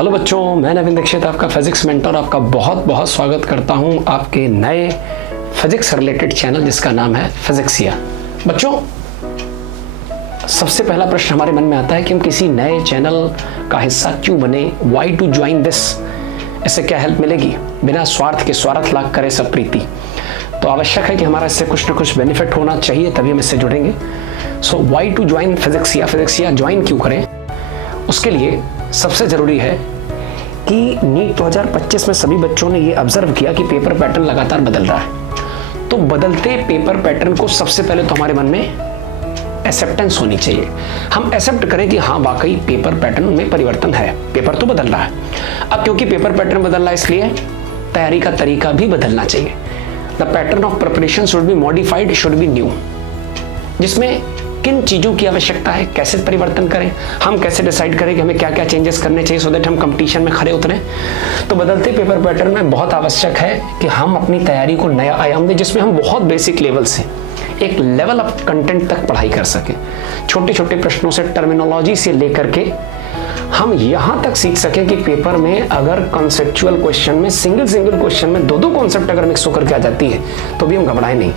Hello बच्चों, मैं नवीन दीक्षित आपका फिजिक्स मेंटर आपका बहुत बहुत स्वागत करता हूं आपके नए फिजिक्स रिलेटेड चैनल जिसका नाम है फिजिक्सिया। बच्चों, सबसे पहला प्रश्न हमारे मन में आता है कि हम किसी नए चैनल का हिस्सा क्यों बने, वाई टू ज्वाइन दिस, इससे क्या हेल्प मिलेगी। बिना स्वार्थ के स्वार्थ लाग करे सब प्रीति, तो आवश्यक है कि हमारा इससे कुछ ना कुछ बेनिफिट होना चाहिए, तभी हम इससे जुड़ेंगे। सो वाई टू ज्वाइन फिजिक्सिया, फिजिक्सिया ज्वाइन क्यों करें। उसके लिए सबसे ज़रूरी है कि नीट 2025 में सभी बच्चों ने ये ऑब्जर्व किया कि पेपर पैटर्न लगातार बदल रहा है। तो बदलते पेपर पैटर्न को सबसे पहले तो हमारे मन में एक्सेप्टेंस होनी चाहिए। हम एक्सेप्ट करें कि हाँ वाकई पेपर पैटर्न में परिवर्तन है, पेपर तो बदल रहा है। अब क्योंकि पेपर पैटर्न बदल रहा है इसलिए तैयारी का तरीका भी बदलना चाहिए। The pattern of preparation should be modified, should be new, जिसमें किन चीज़ों की आवश्यकता है, कैसे परिवर्तन करें, हम कैसे डिसाइड करें कि हमें क्या क्या चेंजेस करने चाहिए सो दैट हम कंपटीशन में खड़े उतरें। तो बदलते पेपर पैटर्न में बहुत आवश्यक है कि हम अपनी तैयारी को नया आयाम दें, जिसमें हम बहुत बेसिक लेवल से एक लेवल अप कंटेंट तक पढ़ाई कर सकें। छोटे छोटे प्रश्नों से, टर्मिनोलॉजी से लेकर के हम यहाँ तक सीख सकें कि पेपर में अगर कॉन्सेप्चुअल क्वेश्चन में सिंगल क्वेश्चन में दो कॉन्सेप्ट अगर मिक्स होकर के आ जाती है तो भी हम घबराएं नहीं।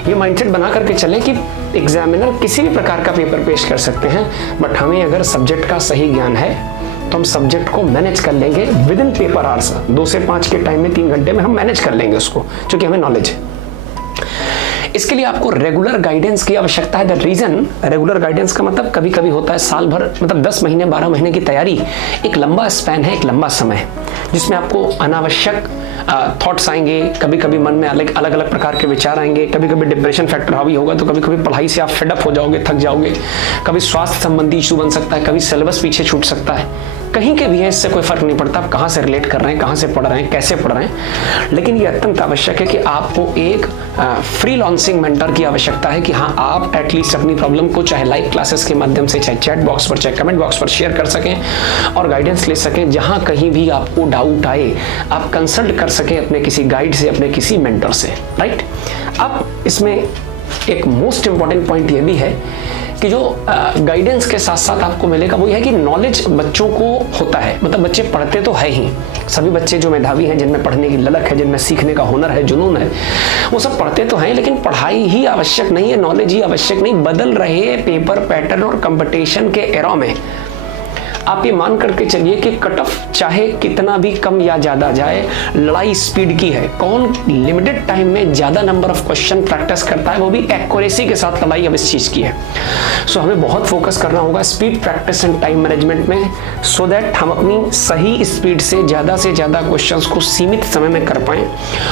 ये माइंडसेट बना करके चलें कि एग्जामिनर किसी भी प्रकार का पेपर पेश कर सकते हैं, बट हमें अगर सब्जेक्ट का सही ज्ञान है तो हम सब्जेक्ट को मैनेज कर लेंगे विद इन पेपर आवर्स। 2 से 5 के टाइम में 3 घंटे में हम मैनेज कर लेंगे उसको, क्योंकि हमें नॉलेज है। इसके लिए आपको रेगुलर गाइडेंस की आवश्यकता है। द रीजन, रेगुलर गाइडेंस का मतलब कभी कभी होता है साल भर, मतलब 10 महीने 12 महीने की तैयारी एक लंबा स्पैन है, एक लंबा समय है, जिसमें आपको अनावश्यक थॉट्स आएंगे, कभी कभी मन में अलग अलग प्रकार के विचार आएंगे, कभी कभी डिप्रेशन फैक्टर हावी होगा, तो कभी कभी पढ़ाई से आप फेडअप हो जाओगे, थक जाओगे, कभी स्वास्थ्य संबंधी इशू बन सकता है, कभी सिलेबस पीछे छूट सकता है। कहीं के भी है, इससे कोई फर्क नहीं पड़ता आप कहाँ से रिलेट कर रहे हैं, कहाँ से पढ़ रहे हैं, कैसे पढ़ रहे हैं। लेकिन ये अत्यंत आवश्यक है कि आपको एक फ्रीलांसिंग मेंटर की आवश्यकता है कि हाँ आप एटलीस्ट अपनी प्रॉब्लम को चाहे लाइव क्लासेस के माध्यम से, चाहे चैट बॉक्स पर, चाहे कमेंट बॉक्स पर शेयर कर सकें और गाइडेंस ले सकें। जहाँ कहीं भी आपको डाउट आए आप कंसल्ट कर सकें अपने किसी गाइड से, अपने किसी मेंटर से, राइट। अब इसमें एक मोस्ट इंपॉर्टेंट पॉइंट ये भी है कि जो गाइडेंस के साथ साथ आपको मिलेगा वो है कि नॉलेज बच्चों को होता है, मतलब बच्चे पढ़ते तो है ही, सभी बच्चे जो मेधावी हैं, जिनमें पढ़ने की ललक है, जिनमें सीखने का हुनर है, जुनून है, वो सब पढ़ते तो हैं, लेकिन पढ़ाई ही आवश्यक नहीं है, नॉलेज ही आवश्यक नहीं। बदल रहे पेपर पैटर्न और कंपटीशन के एरा में आप ये मान करके चलिए कि कट ऑफ चाहे कितना भी कम या ज्यादा जाए, लड़ाई स्पीड की है। कौन लिमिटेड टाइम में ज्यादा नंबर ऑफ क्वेश्चन प्रैक्टिस करता है, वो भी एक्यूरेसी के साथ लड़ाई अब इस चीज की है। सो हमें बहुत फोकस करना होगा speed practice and time management में, सो दैट हम अपनी सही स्पीड से ज्यादा क्वेश्चंस को सीमित समय में कर पाएं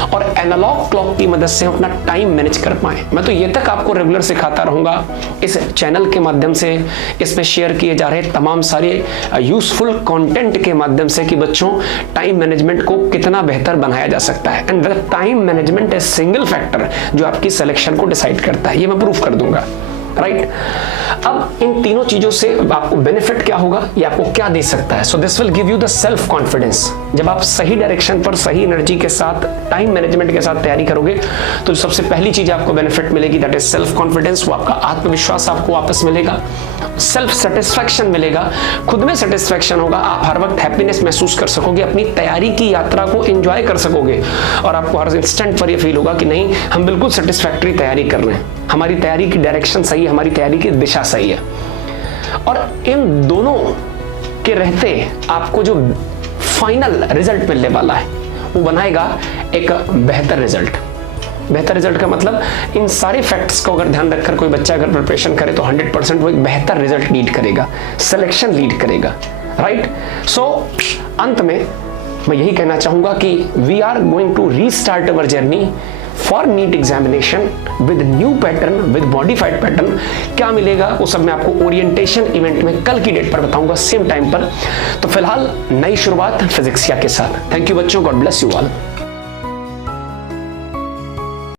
और एनालॉग क्लॉक की मदद से अपना टाइम मैनेज कर पाएं। मैं तो ये तक आपको रेगुलर सिखाता रहूंगा इस चैनल के माध्यम से, इसमें शेयर किए जा रहे तमाम सारे यूजफुल कंटेंट के माध्यम से कि बच्चों टाइम मैनेजमेंट को कितना बेहतर बनाया जा सकता है। And the time management is single factor जो आपकी सिलेक्शन को डिसाइड करता है, ये मैं प्रूफ कर दूंगा, राइट। अब इन तीनों चीजों से आपको बेनिफिट क्या होगा, ये आपको क्या दे सकता है। So this will give you the self confidence. जब आप सही डायरेक्शन पर, सही एनर्जी के साथ, टाइम मैनेजमेंट के साथ तैयारी करोगे तो सबसे पहली चीज आपको बेनिफिट मिलेगी, दैट इज सेल्फ कॉन्फिडेंस। वो आपका आत्मविश्वास आपको वापस मिलेगा, सेल्फ सेटिस्फैक्शन मिलेगा, खुद में सेटिस्फैक्शन होगा, आप हर वक्त हैप्पीनेस महसूस कर सकोगे, अपनी तैयारी की यात्रा को एंजॉय कर सकोगे और आपको हर इंस्टेंट पर यह फील होगा कि नहीं हम बिल्कुल सेटिस्फैक्टरी तैयारी कर रहे हैं, हमारी तैयारी की डायरेक्शन सही है, हमारी तैयारी की दिशा सही है। और इन दोनों के रहते आपको जो फाइनल रिजल्ट मिलने वाला है वो बनाएगा एक बेहतर रिजल्ट। बेहतर रिजल्ट का मतलब इन सारे फैक्ट्स को अगर ध्यान रखकर कोई बच्चा अगर प्रिपरेशन करे तो 100% वो एक बेहतर रिजल्ट लीड करेगा, सिलेक्शन लीड करेगा, राइट। सो अंत में मैं यही कहना चाहूंगा कि we are going to restart our journey for NEET examination with new pattern, with modified pattern. क्या मिलेगा वो सब मैं आपको ओरिएंटेशन इवेंट में कल की डेट पर बताऊंगा, सेम टाइम पर। तो फिलहाल नई शुरुआत फिजिक्सिया के साथ। थैंक यू बच्चों, गॉड ब्लेस यू ऑल।